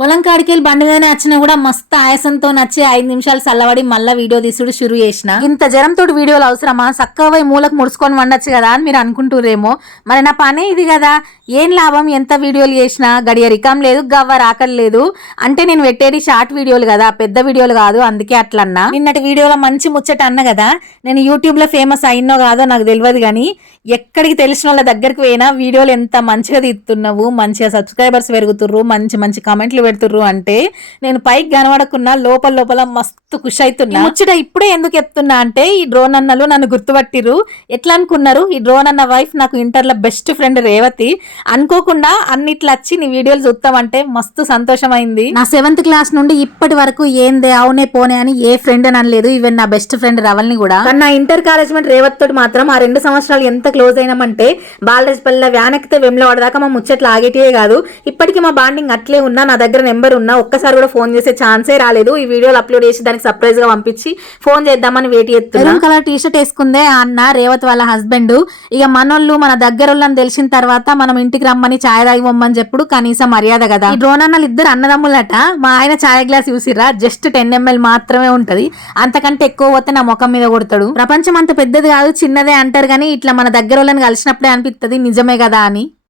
పొలం కాడికి వెళ్ళి బండి మీద వచ్చినా కూడా మస్తు ఆయాసంతో నచ్చి ఐదు నిమిషాలు చల్లబడి మళ్ళీ వీడియో తీసుడు షురు చేసిన. ఇంత జ్వరంతో వీడియోలు అవసరమా? చక్కగా మూలకు ముడుచుకొని వండొచ్చు కదా అని మీరు అనుకుంటురేమో. మరి నా పనే ఇది కదా. ఏం లాభం? ఎంత వీడియోలు చేసినా? గడియ రికం లేదు గవ్వ రాకలేదు అంటే నేను పెట్టేది షార్ట్ వీడియోలు కదా పెద్ద వీడియోలు కాదు అందుకే అట్లన్నా. నిన్నటి వీడియోలో మంచి ముచ్చట అన్న కదా. నేను యూట్యూబ్లో ఫేమస్ అయినో కాదో నాకు తెలియదు కానీ ఎక్కడికి తెలిసిన వాళ్ళ దగ్గరికి పోయినా వీడియోలు ఎంత మంచిగా తీస్తున్నావు మంచిగా సబ్స్క్రైబర్స్ పెరుగుతుర్రు మంచి మంచి కామెంట్లు పెడుతుర్రు అంటే నేను పైకి కనబడకున్నా లోపల లోపల మస్తు ఖుషి అవుతున్నా ముచ్చట ఇప్పుడే ఎందుకు చెప్తున్నా అంటే ఈ డ్రోన్ అన్నలు నన్ను గుర్తుపట్టిర్రు. ఎట్లా అనుకున్నారు? ఈ డ్రోన్ అన్న వైఫ్ నాకు ఇంటర్లో బెస్ట్ ఫ్రెండ్ రేవతి. అనుకోకుండా అన్నిట్లు వచ్చి నీ వీడియోలు చూస్తామంటే మస్తు సంతోషమైంది. నా సెవెంత్ క్లాస్ నుండి ఇప్పటి వరకు ఏందే అవునే పోనే అని ఏ ఫ్రెండ్ అని అనలేదు. ఈవెన్ నా బెస్ట్ ఫ్రెండ్ రవల్ని కూడా. కానీ నా ఇంటర్ కాలేజ్ రేవత్ రేవత్తోటి మాత్రం ఆ రెండు సంవత్సరాలు ఎంత క్లోజ్ అయినామంటే బాలరాజపల్లి వ్యానెక్కితే వెమ్లవాడ దాకా మా ముచ్చట్లు ఆగేటివే కాదు. ఇప్పటికీ మా బాండింగ్ అట్లే ఉన్నా నా దగ్గర నెంబర్ ఉన్నా ఒక్కసారి కూడా ఫోన్ చేసే ఛాన్సే రాలేదు. ఈ వీడియోలు అప్లోడ్ చేసి దానికి సర్ప్రైజ్గా పంపించి ఫోన్ చేద్దామని వెయిట్ చేస్తున్నా. కలర్ టీ షర్ట్ వేసుకుందే అన్న రేవత్ వాళ్ళ హస్బెండ్ ఇక మనోళ్ళు మన దగ్గర వాళ్ళని తెలిసిన తర్వాత మనం ఇంటికి రమ్మని ఛాయ్ తాగి పొమ్మని చెప్పుడు కనీసం మర్యాద కదా. ఈ డ్రోన్ అన్నలు ఇద్దరు అన్నదమ్ములట. మా ఆయన ఛాయ్ గ్లాస్ చూసిరా జస్ట్ టెన్ ఎంఎల్ మాత్రమే ఉంటది. అంతకంటే ఎక్కువ పోతే నా ముఖం మీద కొడతాడు. ప్రపంచం అంత పెద్దది కాదు చిన్నదే అంటారు కానీ ఇట్లా మన దగ్గర వాళ్ళని కలిసినప్పుడే అనిపిస్తుంది నిజమే కదా అని.